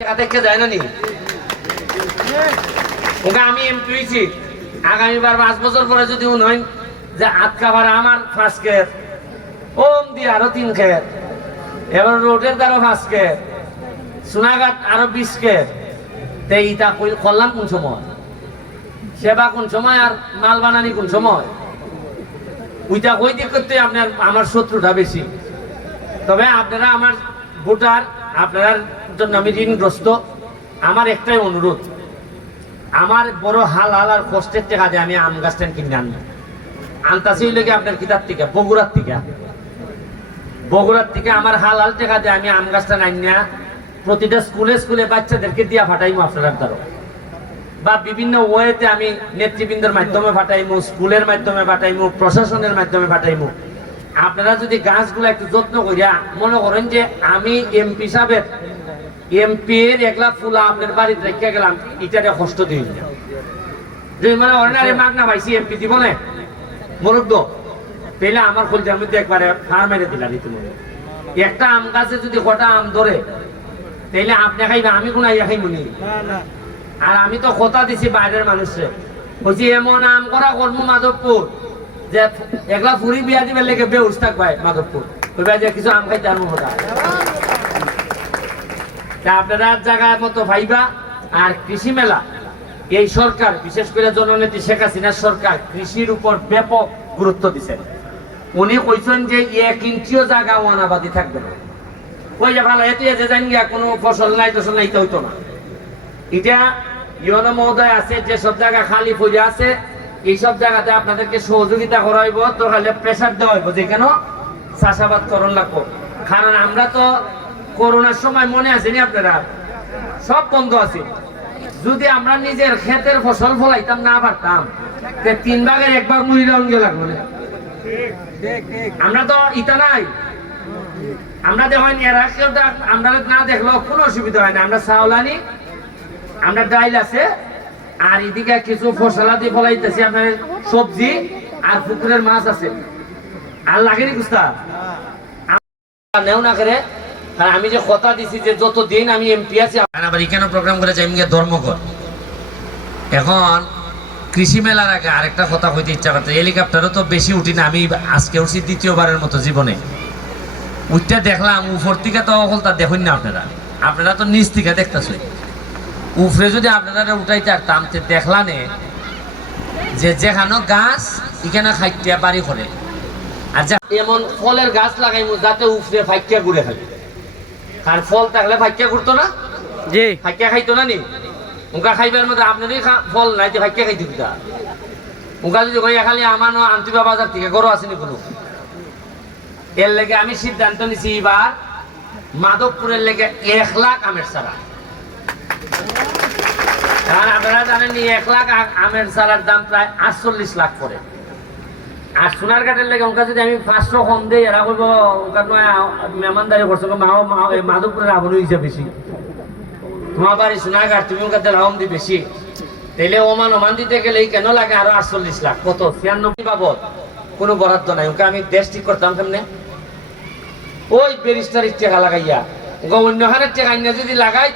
দেখে যায় না নি ওকে আমি এমপি হয়েছি আগামীবার 5 বছর পরে যদি হয় যে আটকাবার আমার 5 খেত ওম দিয়ে আরো 3 খেত এবার রোডের দ্বারা 5 খেত সোনাঘাট আরো 20 খেত এইটা করলাম কোন সময় সেবা কোন সময় আর মাল বানানি কোন সময় ওইটা ওই দিক করতে আপনার আমার শত্রুটা বেশি। তবে আপনারা আমার ভোটার আপনার জন্য আমি ঋণগ্রস্ত। আমার একটাই অনুরোধ, আমার বড় হাল আর কষ্টের টাকা দিয়ে আমি আম গাছটা কিনে আনতাছি লেগে আপনার কিতার থেকে বগুড়ার থেকে আমার হালাল টাকা দিয়ে আমি আম গাছটা আনিয়া প্রতিটা স্কুলে বাচ্চাদেরকে দিয়া ফাটাইমু আপনার দ্বারা, বা বিভিন্ন ওয়েতে আমি নেতৃবৃন্দের মাধ্যমে ফাটাইমু, স্কুলের মাধ্যমে ফাটাইমু, প্রশাসনের মাধ্যমে ফাটাইমু। আপনারা যদি গাছগুলো একটু যত্ন করিয়া মনে করেন যে আমি এমপি সাহেবের এমপির একলা ফুলা আপনার বাড়িতে রেখে গেলাম, ইটারে কষ্ট দিই না যদি মনে করেন আরে মাগ না পাইছি এমপি দিব না মরুক দো পেলে আমার খুলতে আমি তো একবারে ফার মেরে দিলাম। ইতিমধ্যে একটা আম গাছে যদি কটা আম ধরে তাইলে আপনি খাইবে আমি কোন আইয়া খাইব নি? আর আমি তো কথা দিছি বাইরের মানুষের বলছি এমন আম করা কর্ম মাধবপুর যে একলা ফুরি বিয়া দিবার লেগে বেউস থাকবে মাধবপুর ওই যে কিছু আম খাইতে আর কথা আপনারা জায়গায় মতো ভাইবা। আর কৃষি মেলা এই সরকার বিশেষ করে জননেত্রী শেখ হাসিনার সরকার কৃষির উপর ব্যাপক গুরুত্ব দিচ্ছেন। উনি কইছেন যে 1 ইঞ্চিও জায়গা ওয়ানাবাদি থাকবে না। কই যে ভালো এত যে জানি কোনো ফসল নাই তো হইতো না। এটা ইউনো মহোদয় আছে যে সব জায়গা খালি পড়ে আছে এইসব জায়গাতে আপনাদেরকে সহযোগিতা করা হইব, তো খালি প্রেসার দেওয়া হইব যে কেন চাষাবাদ করণ লাগবো। কারণ আমরা তো করোনার সময় মনে আছেনি আপনারা সব বন্ধ আছে। যদি আমরা নিজের ক্ষেতের ফসল ফলাইতাম না পারতাম 3 ভাগের 1 ভাগ মুড়ি রঙে লাগলো না। আমরা তো ইটা নাই, আমরা দেখেন এরা কেউ আমরা না দেখলেও কোনো অসুবিধা হয় না। আমরা চাউলানি আমরা ডাইল আছে আর এদিকে কিছু ফসলাদি ফলাইতেছি আপনার সবজি আর পুকুরের মাছ আছে আর লাগেনি কুস্তা নেও না করে। আর আমি যে কথা দিছি যে যতদিন আমি এমপি আছি আবার এখানে প্রোগ্রাম করে যাই ধর্মঘট। এখন কৃষি মেলার আগে আরেকটা কথা কইতে ইচ্ছা করতে, হেলিকপ্টারও তো বেশি উঠি না, আমি আজকে উঠছি 2য়বারের মতো জীবনে। উঠতে দেখলাম উপর থেকে তো অকলতা দেখুন না আপনারা তো নিচ থেকে দেখতেছেন। উপরে যদি আপনারা উঠাইতে পারতাম দেখলানে যে যেখানে গাছ এখানে খাইতে বাড়ি করে আর এমন ফলের গাছ লাগাইমু যাতে উপরে ফাইকিয়া ঘুরে খাই। আর ফল থাকলে ফাইকিয়া ঘুরতো না, জি ফাইকিয়া খাইতো না নি উনকা খাইবার মধ্যে আপনারই ফল নাই যে ফাইকিয়া খাইতে দিতা উনকা যদি কই খালি আমানো আন্তিবা বাজার থেকে গরু আসেনি কোনো। এর লেগে আমি সিদ্ধান্ত নিছি এবার মাধবপুরের লেগে 1 লাখ আমের চারা। কারণ আপনারা জানেন 1 লাখ আমের চারার দাম প্রায় 48 লাখ করে। আর সোনারঘাটের লেগে ওখানে যদি আমি 500 কম দিই এরা বলবো ওখানে মেহমানদারি করছো মাধবপুরের আবরণ হিসেবে বেশি তোমার বাড়ি সোনারঘাট তুমি ওখানে লাভম দি বেশি তাইলে ওমান দিতে গেলে কেন লাগে আরো 48 লাখ কত 96 বাবদ কোনো বরাদ্দ নাই। ওকে আমি দেশ ঠিক করতাম কেমনে ওই ব্যারিস্টারির টাকা লাগাইয়া অন্যখানের টাকা যদি লাগাই